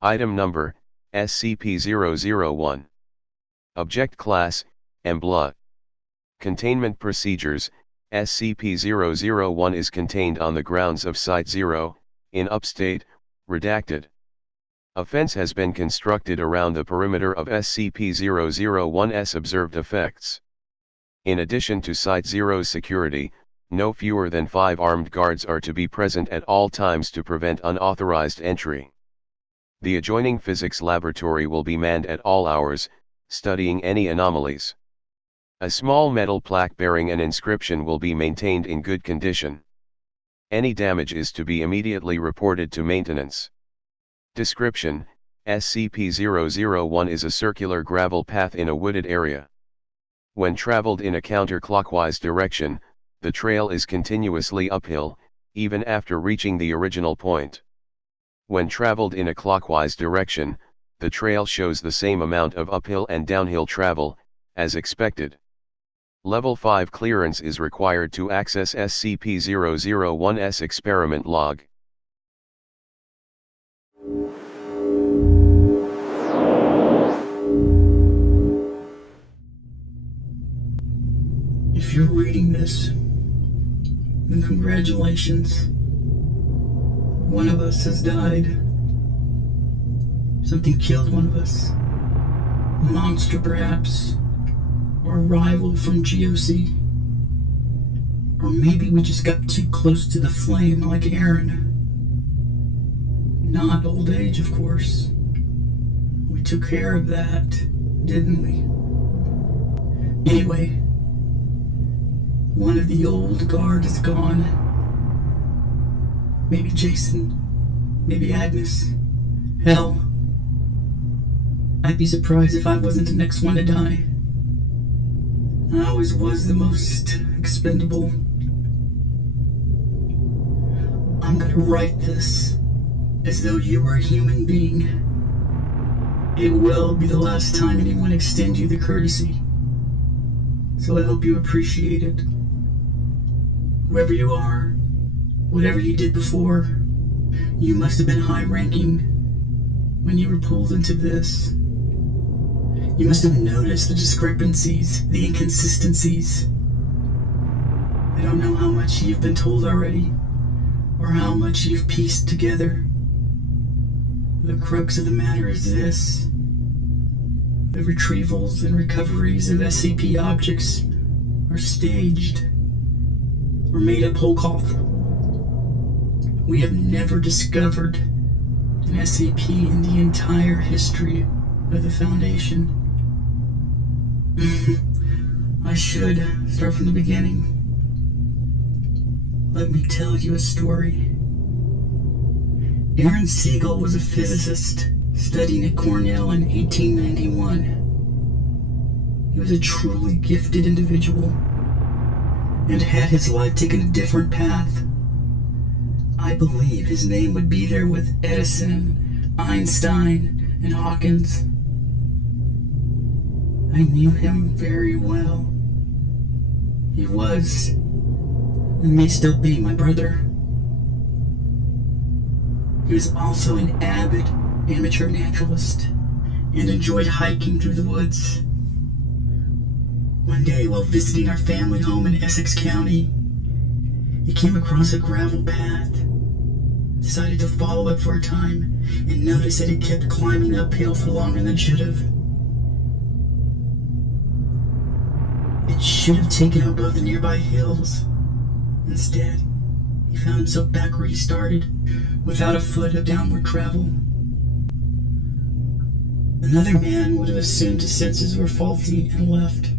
Item Number, SCP-001. Object Class, EMBLA. Containment Procedures, SCP-001 is contained on the grounds of Site-0, in Upstate, Redacted. A fence has been constructed around the perimeter of SCP-001's observed effects. In addition to Site-0's security, no fewer than 5 armed guards are to be present at all times to prevent unauthorized entry. The adjoining physics laboratory will be manned at all hours, studying any anomalies. A small metal plaque bearing an inscription will be maintained in good condition. Any damage is to be immediately reported to maintenance. Description: SCP-001 is a circular gravel path in a wooded area. When traveled in a counterclockwise direction, the trail is continuously uphill, even after reaching the original point. When traveled in a clockwise direction, the trail shows the same amount of uphill and downhill travel, as expected. Level 5 clearance is required to access SCP-001's experiment log. If you're reading this, then congratulations. One of us has died. Something killed one of us. A monster, perhaps. Or a rival from GOC. Or maybe we just got too close to the flame like Aaron. Not old age, of course. We took care of that, didn't we? Anyway, one of the old guard is gone. Maybe Jason. Maybe Agnes. Hell, I'd be surprised if I wasn't the next one to die. I always was the most expendable. I'm gonna write this as though you were a human being. It will be the last time anyone extends you the courtesy. So I hope you appreciate it. Whoever you are, whatever you did before, you must have been high-ranking when you were pulled into this. You must have noticed the discrepancies, the inconsistencies. I don't know how much you've been told already, or how much you've pieced together. The crux of the matter is this. The retrievals and recoveries of SCP objects are staged, or made up whole cloth. We have never discovered an SCP in the entire history of the Foundation. I should start from the beginning. Let me tell you a story. Aaron Siegel was a physicist studying at Cornell in 1891. He was a truly gifted individual and had his life taken a different path. I believe his name would be there with Edison, Einstein, and Hawkins. I knew him very well. He was, and may still be, my brother. He was also an avid amateur naturalist and enjoyed hiking through the woods. One day, while visiting our family home in Essex County, he came across a gravel path, decided to follow it for a time, and noticed that it kept climbing uphill for longer than it should have. It should have taken him above the nearby hills. Instead, he found himself back where he started, without a foot of downward travel. Another man would have assumed his senses were faulty and left.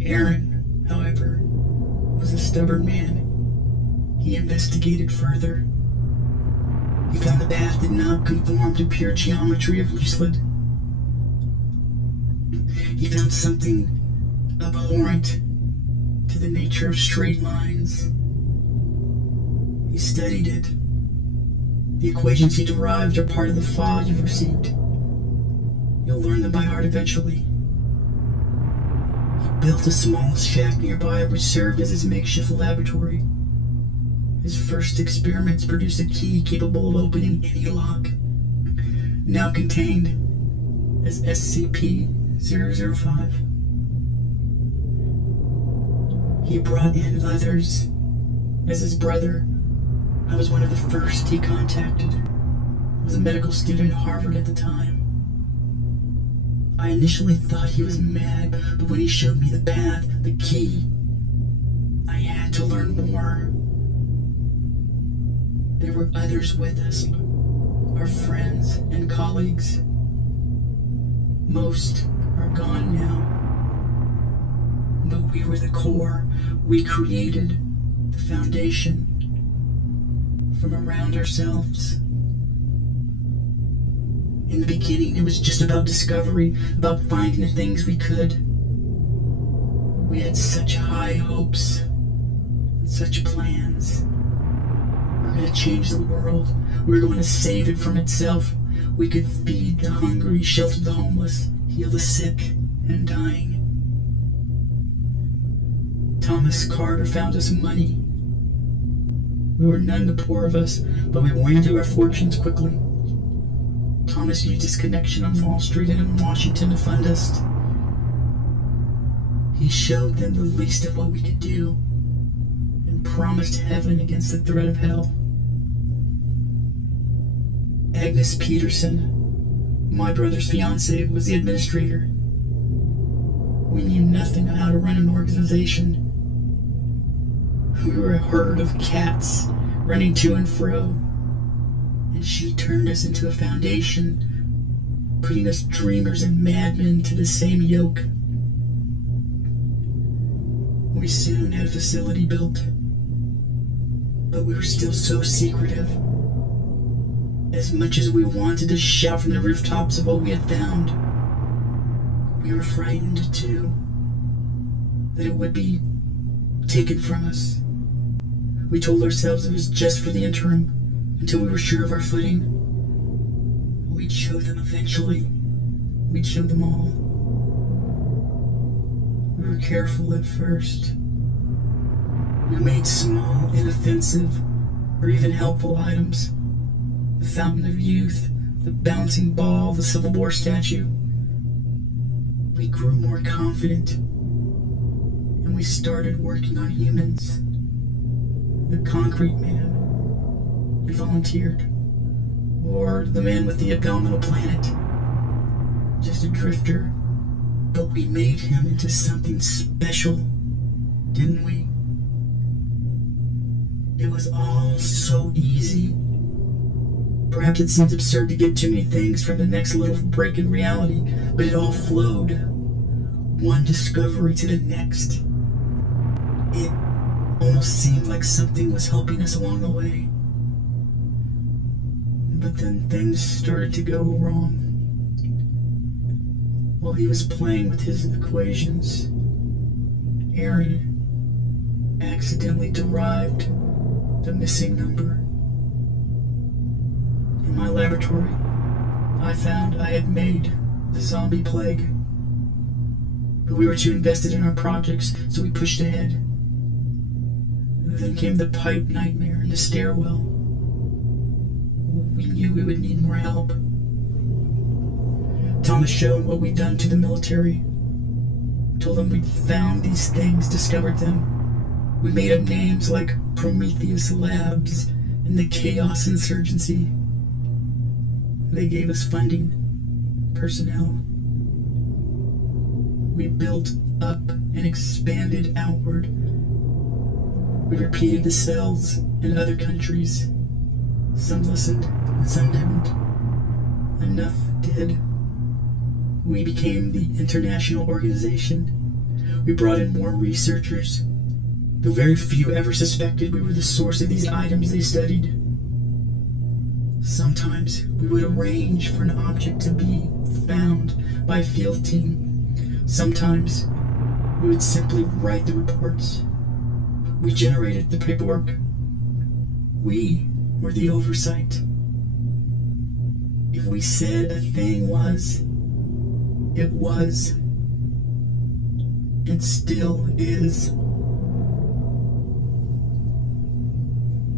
Aaron, however, was a stubborn man. He investigated further. He found the path did not conform to pure geometry of Euclid. He found something abhorrent to the nature of straight lines. He studied it. The equations he derived are part of the file you've received. You'll learn them by heart eventually. He built a small shack nearby which served as his makeshift laboratory. His first experiments produced a key capable of opening any lock. now contained as SCP-005. He brought in others. As his brother, I was one of the first he contacted. I was a medical student at Harvard at the time. I initially thought he was mad, but when he showed me the path, the key, I had to learn more. There were others with us, our friends and colleagues. Most are gone now. But we were the core. We created the Foundation from around ourselves. In the beginning, it was just about discovery, about finding the things we could. We had such high hopes, and such plans. We were going to change the world. We were going to save it from itself. We could feed the hungry, shelter the homeless, heal the sick and dying. Thomas Carter found us money. We were none the poor of us, but we ran through our fortunes quickly. Thomas used his connection on Wall Street and in Washington to fund us. He showed them the least of what we could do and promised heaven against the threat of hell. Agnes Peterson, my brother's fiancée, was the administrator. We knew nothing on how to run an organization. We were a herd of cats running to and fro, and she turned us into a foundation, putting us dreamers and madmen to the same yoke. We soon had a facility built, but we were still so secretive. As much as we wanted to shout from the rooftops of what we had found, we were frightened too, that it would be taken from us. We told ourselves it was just for the interim, until we were sure of our footing. We'd show them eventually. We'd show them all. We were careful at first. We made small, inoffensive, or even helpful items. The Fountain of Youth, the bouncing ball, the Civil War statue. We grew more confident, and we started working on humans. The concrete man, he volunteered. Or the man with the abdominal planet. Just a drifter. But we made him into something special, didn't we? It was all so easy. Perhaps it seems absurd to get too many things from the next little break in reality, but it all flowed. One discovery to the next. It almost seemed like something was helping us along the way. But then things started to go wrong. While he was playing with his equations, Aaron accidentally derived the missing number. In my laboratory, I found I had made the zombie plague. But we were too invested in our projects, so we pushed ahead. Then came the pipe nightmare and the stairwell. We knew we would need more help. Thomas showed what we'd done to the military. Told them we'd found these things, discovered them. We made up names like Prometheus Labs and the Chaos Insurgency. They gave us funding, personnel. We built up and expanded outward. We repeated the cells in other countries. Some listened, and some didn't. Enough did. We became the international organization. We brought in more researchers, though very few ever suspected we were the source of these items they studied. Sometimes we would arrange for an object to be found by a field team. Sometimes we would simply write the reports. We generated the paperwork. We were the oversight. If we said a thing was, it was. It still is.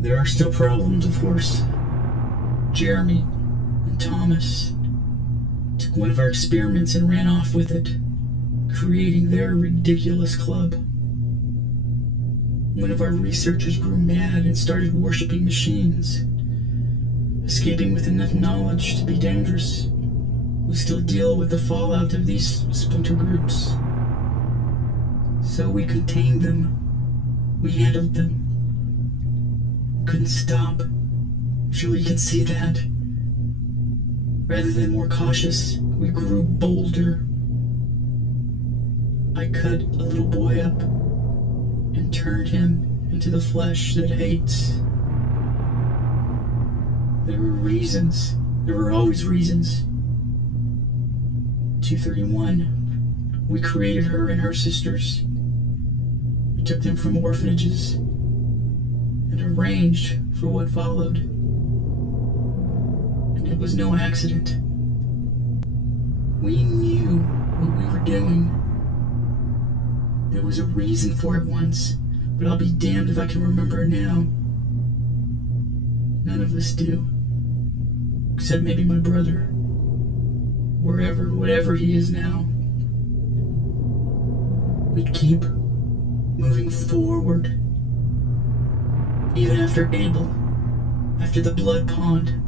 There are still problems, of course. Jeremy and and Thomas took one of our experiments and ran off with it, creating their ridiculous club. One of our researchers grew mad and started worshipping machines, escaping with enough knowledge to be dangerous. We still deal with the fallout of these splinter groups. So we contained them. We handled them. Couldn't stop. Surely you can see that. Rather than more cautious, we grew bolder. I cut a little boy up and turned him into the flesh that hates. There were reasons. There were always reasons. 231. We created her and her sisters. We took them from orphanages and arranged for what followed. And it was no accident. We knew what we were doing. There was a reason for it once, but I'll be damned if I can remember it now. None of us do. Except maybe my brother. Whatever he is now. We'd keep moving forward. Even after Abel, after the blood pond,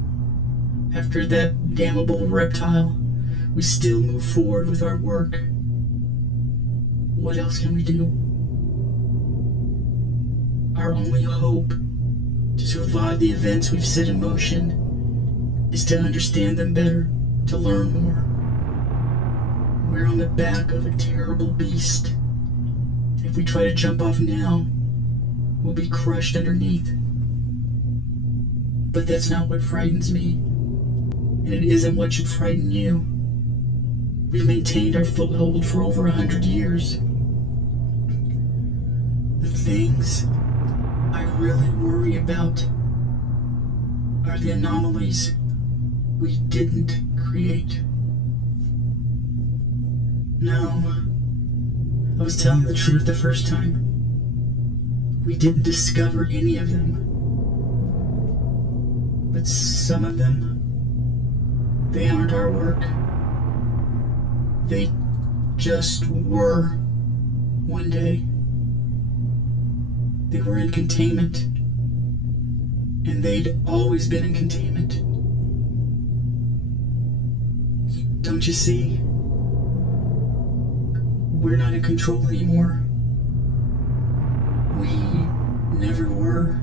after that damnable reptile, we still move forward with our work. What else can we do? Our only hope to survive the events we've set in motion is to understand them better, to learn more. We're on the back of a terrible beast. If we try to jump off now, we'll be crushed underneath. But that's not what frightens me, and it isn't what should frighten you. We've maintained our foothold for over 100 years. The things I really worry about are the anomalies we didn't create. No, I was telling the truth the first time. We didn't discover any of them. But some of them, they aren't our work. They just were one day. They were in containment. And they'd always been in containment. Don't you see? We're not in control anymore. We never were.